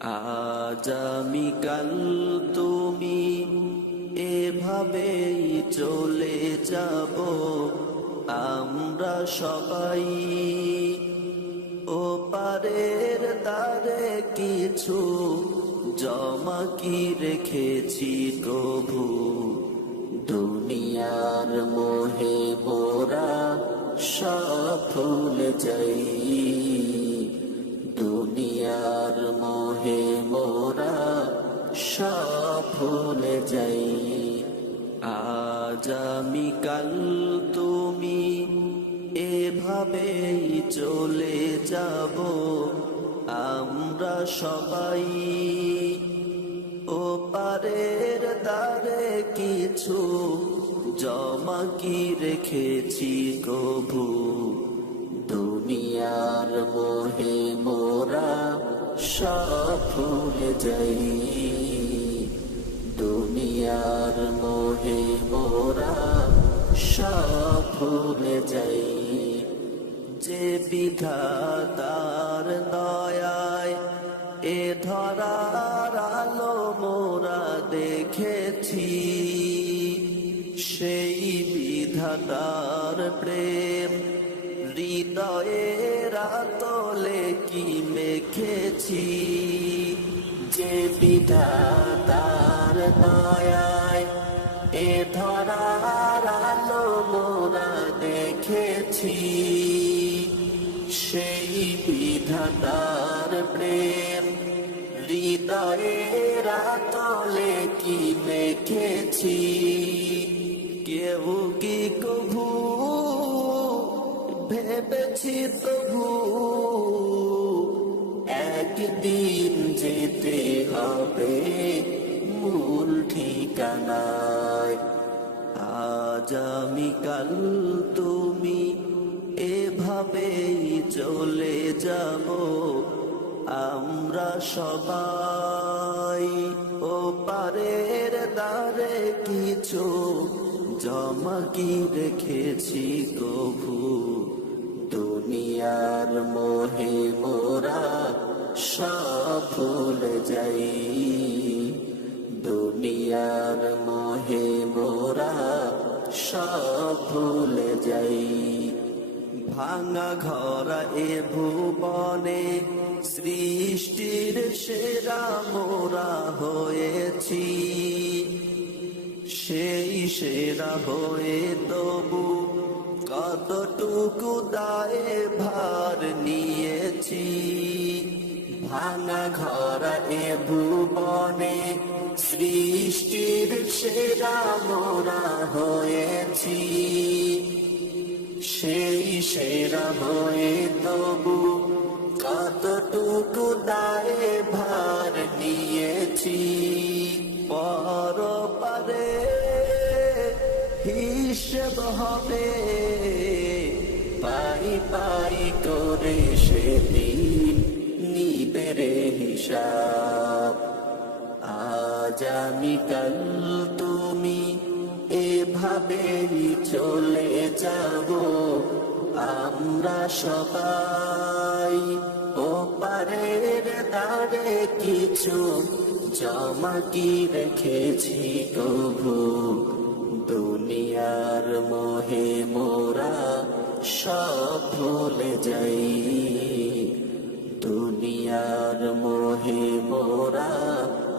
আজ আমি কাল তুমি এভাবেই চলে যাব। আমরা সবাই ও পারের তারে কিছু জমা কি রেখেছি প্রভু? দুনিয়ার মোহে মোরা সব ভুলে যাই সব ভুলে যাই। আজ আমি কাল তুমি এভাবেই চলে যাব। আমরা সবাই ও পারের দ্বারে কিছু জমা কি রেখেছি কভু দুনিয়ার মোহে মোরা সব ভুলে যাই। দুনিয়ার মোহে মোরা সব ভুলে যাই। যে বিধাতার দয়ায় এ ধরার আলো মোরা দেখেছি, সেই বিধাতার প্রেম হৃদয়ের আতলে কি মেখেছি? যে বিধাতার দয়ায় এ ধরার আলো মোরা দেখেছি। সেই বিধাতার প্রেম হৃদয়ের আতলে কি মেখেছি কেউ কি কভু ভেবেছি তবু একদিন যেতে হবে আজ আমি কাল তুমি এভাবেই চলে যাব। আমরা সবাই ও পারের দ্বারে কিছু জমা কি রেখেছি কভু? দুনিয়ার মোহে মোরা সব ভুলে যাই। দুনিয়ার মোহে মোরা সব ভুলে যাই। ভাঙা ঘরা এ ভুবনে সৃষ্টির সেরা মোরা হয়েছি। সেই সেরা হয়ে তবু কতটুকু দায়ে ভার নিয়েছি। ভাঙা ঘরা এ ভুবনে সৃষ্টির সেরা মোরা হয়েছি। সেই সেরা হয়ে তবু কতটুকু দায়ে ভার নিয়েছি। পর পারে হিসেব হবে, পাই পাই করে সেদিন নিবে রে হিসাব। আমি কাল তুমি এভাবে চলে যাব। আমরা সবাই ও পারের দাঁড়ে কিছু জমা কি রেখেছি প্রভু দুনিয়ার মোহে মোরা সব ভুলে যাই। দুনিয়ার মোহে মোরা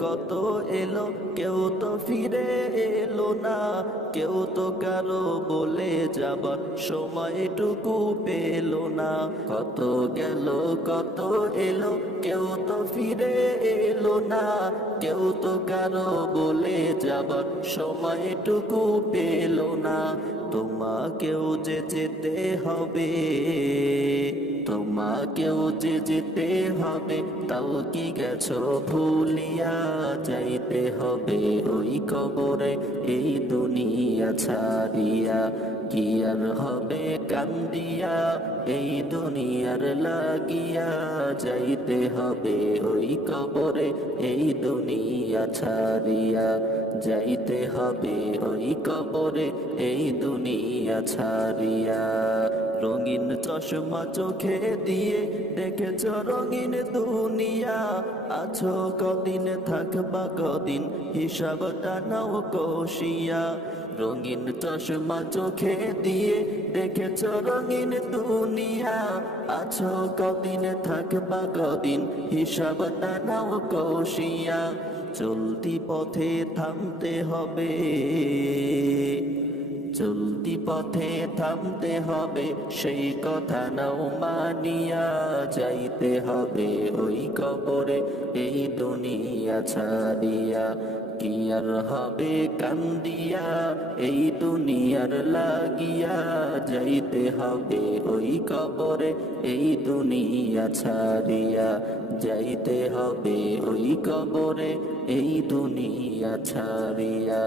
কত এলো, কেউ তো ফিরে এলো না। কেউ তো কারও বলে যাবার সময়টুকু পেল না। কত গেল, কত এলো, কেউ তো ফিরে এলো না। কেউ তো কারও বলে যাবার সময়টুকু পেল না। তোমাকেও যে যেতে হবে। তোমাকেও যে যেতে হবে, তাও কি গেছো ভুলিয়া যাইতে হবে? ওই কবরে এই দুনিয়া ছাড়িয়া কি আর হবে? কান্দিয়া এই দুনিয়ার লাগিয়া যাইতে হবে। ওই কবরে এই দুনিয়া ছাড়িয়া যাইতে হবে। ওই কবরে এই দুনিয়া ছাড়িয়া রঙিন চশমা চোখে দিয়ে দেখেছ রঙিন দুনিয়া। আছো কদিন থাকবা কদিন, হিসাবটা নাও কষিয়া রঙিন চশমা চোখে দিয়ে দেখেছ রঙিন দুনিয়া। আছো কদিন থাকবা কদিন, হিসাবটা নাও কষিয়া চলতি পথে থামতে হবে। চলতি পথে থামতে হবে, সেই কথা নাও মানিয়া যাইতে হবে। ওই কবরে এই দুনিয়া ছাড়িয়া কি আর হবে কান্দিয়া? এই দুনিয়ার লাগিয়া যাইতে হবে। ওই কবরে এই দুনিয়া ছাড়িয়া যাইতে হবে। ওই কবরে এই দুনিয়া ছাড়িয়া।